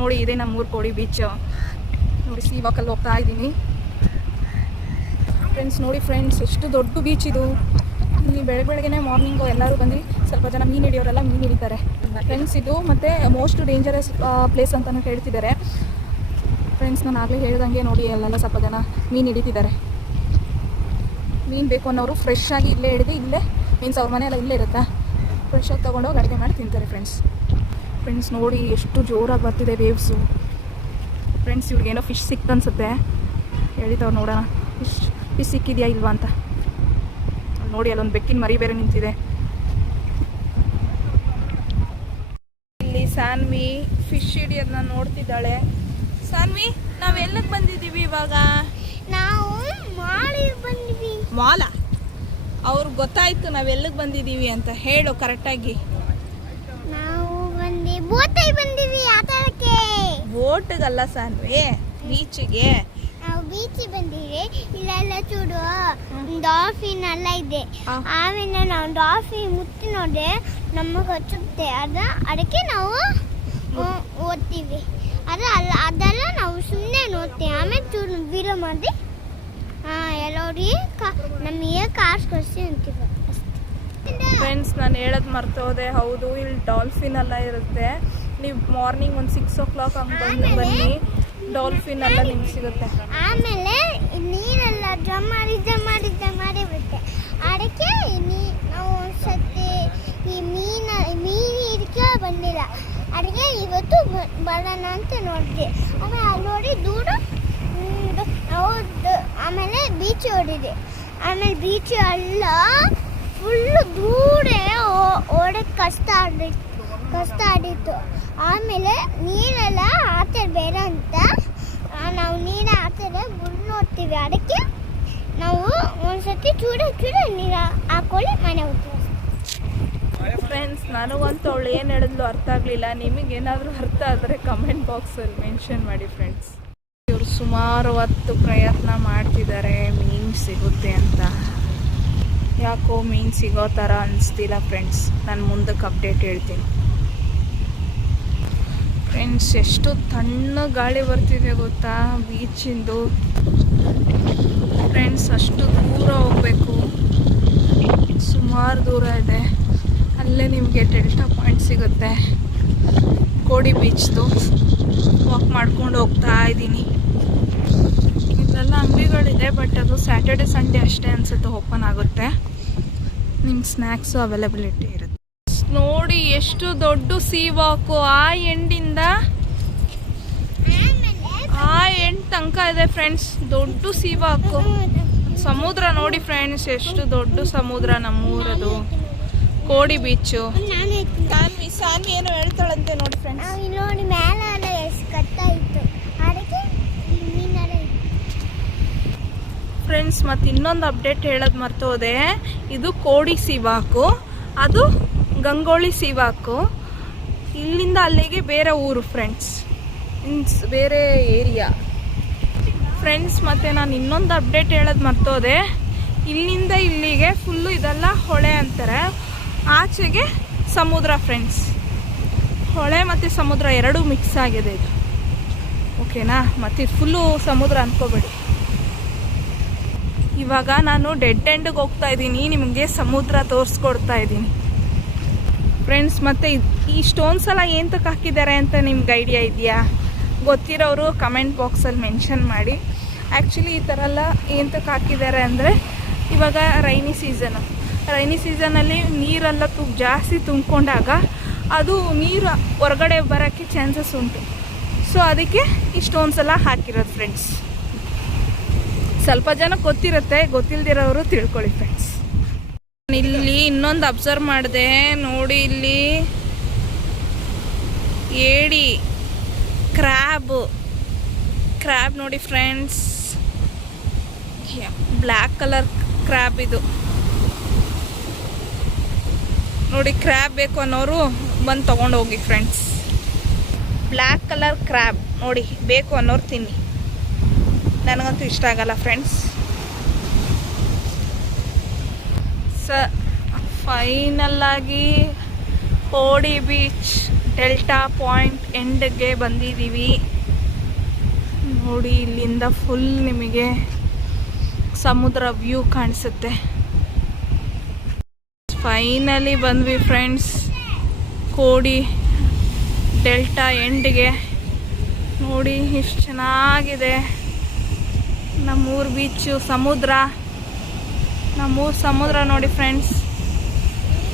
ನೋಡಿ ಇದೆ ನಮ್ಮೂರು ಕೋಡಿ ಬೀಚ್. ನೋಡಿ ಸಿ ವಾಕಲ್ಲಿ ಹೋಗ್ತಾ ಇದ್ದೀನಿ ಫ್ರೆಂಡ್ಸ್. ನೋಡಿ ಫ್ರೆಂಡ್ಸ್ ಎಷ್ಟು ದೊಡ್ಡ ಬೀಚ್ ಇದು. ಇಲ್ಲಿ ಬೆಳಗ್ಗೆನೇ ಮಾರ್ನಿಂಗು ಎಲ್ಲರೂ ಬಂದು ಸ್ವಲ್ಪ ಜನ ಮೀನು ಹಿಡಿಯೋರೆಲ್ಲ ಮೀನು ಹಿಡಿತಾರೆ ಫ್ರೆಂಡ್ಸ್. ಇದು ಮತ್ತು ಮೋಸ್ಟ್ ಡೇಂಜರಸ್ ಪ್ಲೇಸ್ ಅಂತಲೂ ಹೇಳ್ತಿದ್ದಾರೆ ಫ್ರೆಂಡ್ಸ್. ನಾನು ಆಗಲೇ ಹೇಳ್ದಂಗೆ ನೋಡಿ ಅಲ್ಲೆಲ್ಲ ಸ್ವಲ್ಪ ಜನ ಮೀನು ಹಿಡಿತಿದ್ದಾರೆ. ಮೀನು ಬೇಕು ಅನ್ನೋರು ಫ್ರೆಶ್ ಆಗಿ ಇಲ್ಲೇ ಹಿಡಿದು ಇಲ್ಲೇ ಮೀನ್ಸ್ ಅವ್ರ ಮನೆಯೆಲ್ಲ ಇಲ್ಲೇ ಇರುತ್ತಾ, ಫ್ರೆಶ್ ಆಗಿ ತೊಗೊಂಡೋಗಿ ಅಡುಗೆ ಮಾಡಿ ತಿಂತಾರೆ ಫ್ರೆಂಡ್ಸ್. ಫ್ರೆಂಡ್ಸ್ ನೋಡಿ ಎಷ್ಟು ಜೋರಾಗಿ ಬರ್ತಿದೆ ವೇವ್ಸು ಫ್ರೆಂಡ್ಸ್. ಇವ್ರಿಗೇನೋ ಫಿಶ್ ಸಿಕ್ತು ಅನ್ಸುತ್ತೆ, ಹೇಳಿದವ್ರು ನೋಡೋಣ ಫಿಶ್ ಸಿಕ್ಕಿದೆಯಾ ಇಲ್ವಾ ಅಂತ. ನೋಡಿ ಅಲ್ಲೊಂದು ಬೆಕ್ಕಿನ ಮರಿ ಬೇರೆ ನಿಂತಿದೆ. ಇಲ್ಲಿ ಸಾನ್ವಿ ಫಿಶ್ ಹಿಡಿಯೋದನ್ನ ನೋಡ್ತಿದ್ದಾಳೆ. ಸಾನ್ವಿ, ನಾವು ಎಲ್ಲಕ್ಕೆ ಬಂದಿದ್ದೀವಿ ಇವಾಗ? ನಾವು ಬಂದಿದ್ದೀವಿ. ಮಾಲ ಅವ್ರಿಗೆ ಗೊತ್ತಾಯ್ತು ನಾವು ಎಲ್ಲಿಗೆ ಬಂದಿದ್ದೀವಿ ಅಂತ. ಹೇಳು ಕರೆಕ್ಟಾಗಿ. ನಾವು ಬಂದಿವಿ ಆಟಕ್ಕೆ. ಬೋಟ್ಗಲ್ಲ ಸಾನ್ವಿ, ಬೀಚಿಗೆ. ನಾವು ಬೀಚಿಗೆ ಬಂದಿವಿ. ಇಲ್ಲೆಲ್ಲ ಚೂಡು ಡಾಲ್ಫಿನ್ ಎಲ್ಲ ಇದೆ. ಆಮೇಲೆ ನಾವು ಡಾಲ್ಫಿನ್ ಮುತ್ತಿ ನೋಡಿದ್ರೆ ನಮಗೆ ಹಚ್ಚುತ್ತೆ. ಅದಕ್ಕೆ ನಾವು ಓದ್ತೀವಿ. ಅದೆಲ್ಲ ನಾವು ಸುಮ್ಮನೆ ನೋಡ್ತೀವಿ. ಆಮೇಲೆ ಚೂರು ವೀಡಿಯೋ ಮಾಡಿ ಎಲ್ಲರಿಗೆ ನಮಗೆ ಕಾರ್ಸ್ ಕಳಿಸಿ ಅಂತೀವಿ ಫ್ರೆಂಡ್ಸ್. ನಾನು ಹೇಳೋದು ಮರ್ತೋದೆ. ಹೌದು, ಇಲ್ಲಿ ಡಾಲ್ಫಿನ್ ಎಲ್ಲ ಇರುತ್ತೆ. ನೀವು ಮಾರ್ನಿಂಗ್ ಒಂದು 6 o'clock ಹಂಗೆ ಬನ್ನಿ, ಡಾಲ್ಫಿನ್ ಎಲ್ಲ ನಿಮ್ಗೆ ಸಿಗುತ್ತೆ. ಆಮೇಲೆ ನೀರೆಲ್ಲ ಜಮ್ ಮಾಡಿ ಬಿಡುತ್ತೆ. ಅದಕ್ಕೆ ನಾವು ಒಂದ್ಸತಿ ಈ ಮೀನು ಹಿಡ್ಕೆ ಬಂದಿಲ್ಲ. ಅದಕ್ಕೆ ಇವತ್ತು ಬರೋಣ ಅಂತ ನೋಡಿದೆ. ಆಮೇಲೆ ಅಲ್ಲಿ ನೋಡಿ ದೂರ ಹೌದು. ಆಮೇಲೆ ಬೀಚ್ ಹೊಡಿದೆ. ಆಮೇಲೆ ಬೀಚ್ ಎಲ್ಲ ಫುಲ್ಲು ದೂರೇ ಓಡೋಕ್ಕೆ ಕಷ್ಟ ಆಡಿತ್ತು. ಆಮೇಲೆ ನೀರೆಲ್ಲ ಆಚೆ ಬೇರೆ ಅಂತ ನಾವು ನೀರು ಆಚೆ ಗುಡ್ ನೋಡ್ತೀವಿ. ಅದಕ್ಕೆ ನಾವು ಒಂದ್ಸತಿ ಚೂಡ ನೀರು ಹಾಕೊಳ್ಳಿ ಮನೆ ಹೋಗ್ತೀವಿ ಫ್ರೆಂಡ್ಸ್. ನನಗಂತೂ ಅವಳು ಏನು ಹೇಳಿದ್ಲು ಅರ್ಥ ಆಗಲಿಲ್ಲ. ನಿಮಗೇನಾದರೂ ಅರ್ಥ ಆದರೆ ಕಮೆಂಟ್ ಬಾಕ್ಸಲ್ಲಿ ಮೆನ್ಷನ್ ಮಾಡಿ ಫ್ರೆಂಡ್ಸ್. ಇವರು ಸುಮಾರು ಹೊತ್ತು ಪ್ರಯತ್ನ ಮಾಡ್ತಿದ್ದಾರೆ ಮೀನು ಸಿಗುತ್ತೆ ಅಂತ. ಯಾಕೋ ಮೀನು ಸಿಗೋ ಥರ ಅನಿಸ್ತಿಲ್ಲ ಫ್ರೆಂಡ್ಸ್. ನಾನು ಮುಂದಕ್ಕೆ ಅಪ್ಡೇಟ್ ಹೇಳ್ತೀನಿ ಫ್ರೆಂಡ್ಸ್. ಎಷ್ಟು ತಣ್ಣ ಗಾಳಿ ಬರ್ತಿದೆ ಗೊತ್ತಾ ಬೀಚಿಂದು ಫ್ರೆಂಡ್ಸ್. ಅಷ್ಟು ದೂರ ಹೋಗಬೇಕು, ಸುಮಾರು ದೂರ ಇದೆ. ಅಲ್ಲೇ ನಿಮಗೆ ಡೆಲ್ಟಾ ಪಾಯಿಂಟ್ ಸಿಗುತ್ತೆ ಕೋಡಿ ಬೀಚ್ದು. ವಾಕ್ ಮಾಡ್ಕೊಂಡು ಹೋಗ್ತಾ ಇದ್ದೀನಿ. ಇದೆಲ್ಲ ಅಂಗಡಿಗಳಿದೆ, ಬಟ್ ಅದು ಸ್ಯಾಟರ್ಡೆ ಸಂಡೇ ಅಷ್ಟೇ ಅನಿಸುತ್ತೆ ಓಪನ್ ಆಗುತ್ತೆ. ನಿಮ್ಗೆ ಸ್ನ್ಯಾಕ್ಸು ಅವೈಲಬಿಲಿಟಿ ಇರುತ್ತೆ. ನೋಡಿ ಎಷ್ಟು ದೊಡ್ಡ ಸೀ ವಾಕು. ಆ ಎಂಡಿಂದ ಆ ಎಂಡ್ ತನಕ ಇದೆ ಫ್ರೆಂಡ್ಸ್. ದೊಡ್ಡ ಸೀ ವಾಕು. ಸಮುದ್ರ ನೋಡಿ ಫ್ರೆಂಡ್ಸ್, ಎಷ್ಟು ದೊಡ್ಡ ಸಮುದ್ರ ನಮ್ಮೂರದು ಕೋಡಿ ಬೀಚು. ಸಾನ್ವಿ ಏನೋ ಹೇಳ್ತಾಳಂತೆ ನೋಡಿ ಫ್ರೆಂಡ್ಸ್. ನೋಡಿ ಮೇಲೆ ಎಷ್ಟು ಕಟ್ಟಾಯಿತು. ಅದಕ್ಕೆ ಫ್ರೆಂಡ್ಸ್ ಮತ್ತು ಇನ್ನೊಂದು ಅಪ್ಡೇಟ್ ಹೇಳೋದು ಮರ್ತೋದೆ. ಇದು ಕೋಡಿ ಸೀವಾಕು, ಅದು ಗಂಗೋಳಿ ಸೀವಾಕು. ಇಲ್ಲಿಂದ ಅಲ್ಲಿಗೆ ಬೇರೆ ಊರು ಫ್ರೆಂಡ್ಸ್, ಮೀನ್ಸ್ ಬೇರೆ ಏರಿಯಾ ಫ್ರೆಂಡ್ಸ್. ಮತ್ತು ನಾನು ಇನ್ನೊಂದು ಅಪ್ಡೇಟ್ ಹೇಳೋದು ಮರ್ತೋದೆ. ಇಲ್ಲಿಂದ ಇಲ್ಲಿಗೆ ಫುಲ್ಲು ಇದೆಲ್ಲ ಹೊಳೆ ಅಂತಾರೆ, ಆಚೆಗೆ ಸಮುದ್ರ ಫ್ರೆಂಡ್ಸ್. ಹೊಳೆ ಮತ್ತು ಸಮುದ್ರ ಎರಡೂ ಮಿಕ್ಸ್ ಆಗಿದೆ ಇದು, ಓಕೆನಾ. ಮತ್ತು ಇದು ಫುಲ್ಲು ಸಮುದ್ರ ಅಂದ್ಕೋಬೇಡಿ. ಇವಾಗ ನಾನು ಡೆಡ್ ಎಂಡ್ಗೆ ಹೋಗ್ತಾ ಇದ್ದೀನಿ, ನಿಮಗೆ ಸಮುದ್ರ ತೋರಿಸ್ಕೊಡ್ತಾ ಇದ್ದೀನಿ ಫ್ರೆಂಡ್ಸ್. ಮತ್ತು ಈ ಸ್ಟೋನ್ಸ್ ಎಲ್ಲ ಏನಕ್ಕೆ ಹಾಕಿದ್ದಾರೆ ಅಂತ ನಿಮ್ಗೆ ಐಡಿಯಾ ಇದೆಯಾ? ಗೊತ್ತಿರೋರು ಕಮೆಂಟ್ ಬಾಕ್ಸಲ್ಲಿ ಮೆನ್ಷನ್ ಮಾಡಿ. ಆ್ಯಕ್ಚುಲಿ ಈ ಥರ ಎಲ್ಲ ಏನಕ್ಕೆ ಹಾಕಿದ್ದಾರೆ ಅಂದರೆ, ಇವಾಗ ರೈನಿ ಸೀಸನಲ್ಲಿ ನೀರೆಲ್ಲ ಜಾಸ್ತಿ ತುಂಬಿಕೊಂಡಾಗ ಅದು ನೀರು ಹೊರಗಡೆ ಬರೋಕ್ಕೆ ಚಾನ್ಸಸ್ ಉಂಟು. ಸೊ ಅದಕ್ಕೆ ಈ ಸ್ಟೋನ್ಸ್ ಎಲ್ಲ ಹಾಕಿರೋದು ಫ್ರೆಂಡ್ಸ್. ಸ್ವಲ್ಪ ಜನ ಗೊತ್ತಿರುತ್ತೆ, ಗೊತ್ತಿಲ್ದಿರೋರು ತಿಳ್ಕೊಳ್ಳಿ ಫ್ರೆಂಡ್ಸ್. ಇಲ್ಲಿ ಇನ್ನೊಂದು ಅಬ್ಸರ್ವ್ ಮಾಡಿದೆ ನೋಡಿ, ಇಲ್ಲಿ ಏಡಿ, ಕ್ರ್ಯಾಬ್ ನೋಡಿ ಫ್ರೆಂಡ್ಸ್. ಬ್ಲ್ಯಾಕ್ ಕಲರ್ ಕ್ರ್ಯಾಬ್ ಇದು ನೋಡಿ. ಕ್ರ್ಯಾಬ್ ಬೇಕು ಅನ್ನೋರು ಬಂದು ತೊಗೊಂಡು ಹೋಗಿ ಫ್ರೆಂಡ್ಸ್. ಬ್ಲ್ಯಾಕ್ ಕಲರ್ ಕ್ರ್ಯಾಬ್ ನೋಡಿ, ಬೇಕು ಅನ್ನೋರು ತಿನ್ನಿ. ನನಗಂತೂ ಇಷ್ಟ ಆಗಲ್ಲ ಫ್ರೆಂಡ್ಸ್. ಫೈನಲ್ ಆಗಿ ಕೋಡಿ ಬೀಚ್ ಡೆಲ್ಟಾ ಪಾಯಿಂಟ್ ಎಂಡ್ಗೆ ಬಂದಿದ್ದೀವಿ ನೋಡಿ. ಇಲ್ಲಿಂದ ಫುಲ್ ನಿಮಗೆ ಸಮುದ್ರ ವ್ಯೂ ಕಾಣಿಸುತ್ತೆ. ಫೈನಲಿ ಬಂದ್ವಿ ಫ್ರೆಂಡ್ಸ್ ಕೋಡಿ ಡೆಲ್ಟಾ ಎಂಡ್ಗೆ. ನೋಡಿ ಎಷ್ಟು ಚೆನ್ನಾಗಿದೆ ನಮ್ಮೂರು ಬೀಚು, ಸಮುದ್ರ. ನಮ್ಮೂರು ಸಮುದ್ರ ನೋಡಿ ಫ್ರೆಂಡ್ಸ್,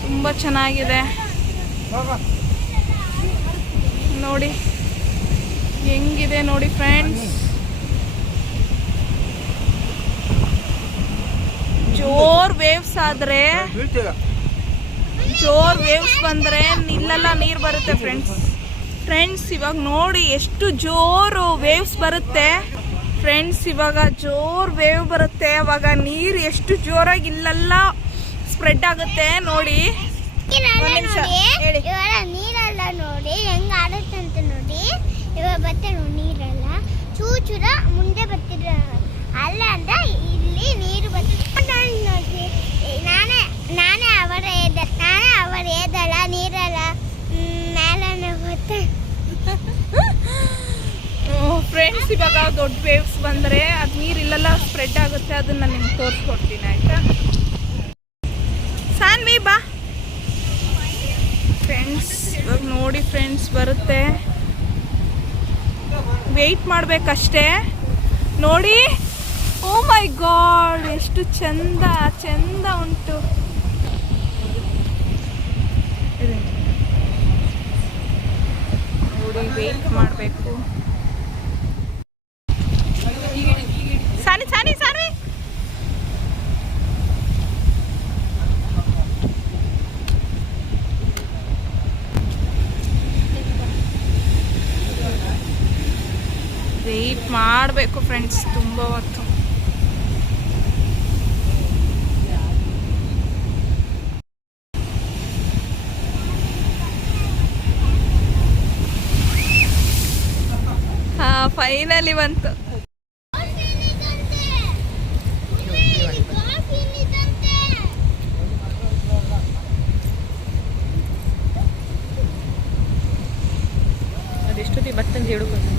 ತುಂಬ ಚೆನ್ನಾಗಿದೆ ನೋಡಿ. ಹೆಂಗಿದೆ ನೋಡಿ ಫ್ರೆಂಡ್ಸ್. ಜೋರ್ ವೇವ್ಸ್ ಆದರೆ, ಜೋರ್ ವೇವ್ಸ್ ಬಂದರೆ ಇಲ್ಲೆಲ್ಲ ನೀರು ಬರುತ್ತೆ ಫ್ರೆಂಡ್ಸ್. ಇವಾಗ ನೋಡಿ ಎಷ್ಟು ಜೋರು ವೇವ್ಸ್ ಬರುತ್ತೆ ಫ್ರೆಂಡ್ಸ್. ಇವಾಗ ಜೋರ್ ವೇವ್ ಬರುತ್ತೆ, ಅವಾಗ ನೀರು ಎಷ್ಟು ಜೋರಾಗಿ ಇಲ್ಲೆಲ್ಲ ಸ್ಪ್ರೆಡ್ ಆಗುತ್ತೆ ನೋಡಿ. ನೀರೆಲ್ಲ ನೋಡಿ ಹೆಂಗ ಆಡುತ್ತೆ ಅಂತ ನೋಡಿ. ಇವಾಗ ಬತ್ತೆ ನೀರೆಲ್ಲ ಚೂಚೂರ ಮುಂದೆ ಬರ್ತಿರ ಅಲ್ಲ ಅಂದ್ರೆ ಇಲ್ಲಿ ನೀರು ಬರ್ತಿದೆ ನೋಡಿ. ನಾನೇ ಅವರ ಏದಲ್ಲ ನೀರಲ್ಲ ಮೇಲೆ ಬರುತ್ತೆ ಫ್ರೆಂಡ್ಸ್. ಇವಾಗ ದೊಡ್ಡ ವೇವ್ಸ್ ಬಂದರೆ ಅದು ನೀರು ಇಲ್ಲೆಲ್ಲ ಸ್ಪ್ರೆಡ್ ಆಗುತ್ತೆ, ಅದನ್ನ ನಿಮ್ಗೆ ತೋರಿಸ್ಕೊಡ್ತೀನಿ ಆಯ್ತಾ. ಸಾನ್ವಿ ಬಾ ಫ್ರೆಂಡ್ಸ್. ಇವಾಗ ನೋಡಿ ಫ್ರೆಂಡ್ಸ್ ಬರುತ್ತೆ, ವೆಯ್ಟ್ ಮಾಡಬೇಕಷ್ಟೇ ನೋಡಿ. ಓ ಮೈ ಗಾಡ್ ಎಷ್ಟು ಚಂದ ಚಂದ ಉಂಟು ನೋಡಿ. ವೆಯ್ಟ್ ಮಾಡಬೇಕು. ಸಾನಿ ವೆಯ್ಟ್ ಮಾಡಬೇಕು ಫ್ರೆಂಡ್ಸ್ ತುಂಬ ಹೊತ್ತು. ಫೈನಲಿ ಬಂತು. ಅದೆಷ್ಟೊತ್ತಿ ಬತ್ತಂದು ಹೇಳಬೇಕು.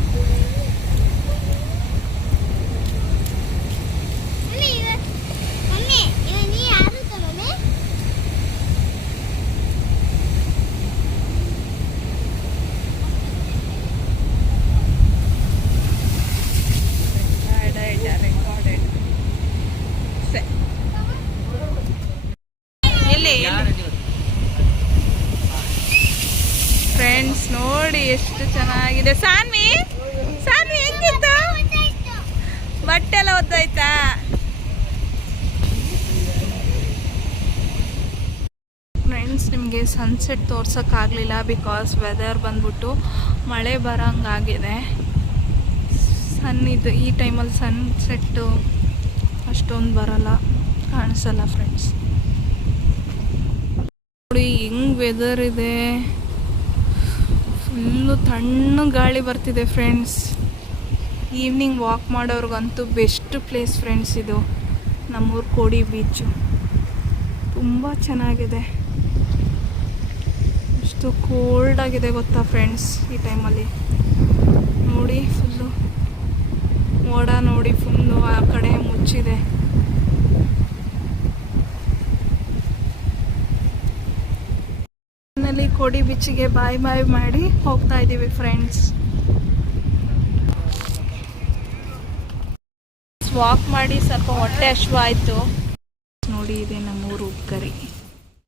ಫ್ರೆಂಡ್ಸ್ ನೋಡಿ ಎಷ್ಟು ಚೆನ್ನಾಗಿದೆ. ಸಾನ್ವಿ ಹೆಂಗಿತ್ತು? ಬಟ್ಟೆ ಎಲ್ಲ ಒದ್ದಾಯ್ತಾ? ಫ್ರೆಂಡ್ಸ್ ನಿಮಗೆ ಸನ್ಸೆಟ್ ತೋರ್ಸೋಕ್ಕಾಗಲಿಲ್ಲ ಬಿಕಾಸ್ ವೆದರ್ ಬಂದ್ಬಿಟ್ಟು ಮಳೆ ಬರೋಂಗಾಗಿದೆ. ಇದು ಈ ಟೈಮಲ್ಲಿ ಸನ್ಸೆಟ್ಟು ಅಷ್ಟೊಂದು ಬರಲ್ಲ, ಕಾಣಿಸಲ್ಲ ಫ್ರೆಂಡ್ಸ್. ನೋಡಿ ಹೆಂಗ್ ವೆದರ್ ಇದೆ, ಫುಲ್ಲು ತಣ್ಣು ಗಾಳಿ ಬರ್ತಿದೆ ಫ್ರೆಂಡ್ಸ್. ಈವ್ನಿಂಗ್ ವಾಕ್ ಮಾಡೋರ್ಗಂತೂ ಬೆಸ್ಟ್ ಪ್ಲೇಸ್ ಫ್ರೆಂಡ್ಸ್ ಇದು ನಮ್ಮೂರು ಕೋಡಿ ಬೀಚು. ತುಂಬ ಚೆನ್ನಾಗಿದೆ. ಎಷ್ಟು ಕೋಲ್ಡ್ ಆಗಿದೆ ಗೊತ್ತಾ ಫ್ರೆಂಡ್ಸ್ ಈ ಟೈಮಲ್ಲಿ. ನೋಡಿ ಫುಲ್ಲು ಮೋಡ ನೋಡಿ, ಫುಲ್ಲು ಆ ಕಡೆ ಮುಚ್ಚಿದೆ. ಕೋಡಿ ಬೀಚಿಗೆ ಬಾಯ್ ಮಾಡಿ ಹೋಗ್ತಾ ಇದ್ದೀವಿ ಫ್ರೆಂಡ್ಸ್. ವಾಕ್ ಮಾಡಿ ಸ್ವಲ್ಪ ಹೊಟ್ಟೆ ಹಶ್ವಾಯ್ತು ನೋಡಿ. ಇದೆ ನಮ್ಮೂರು ಉಪ್ಕರಿ.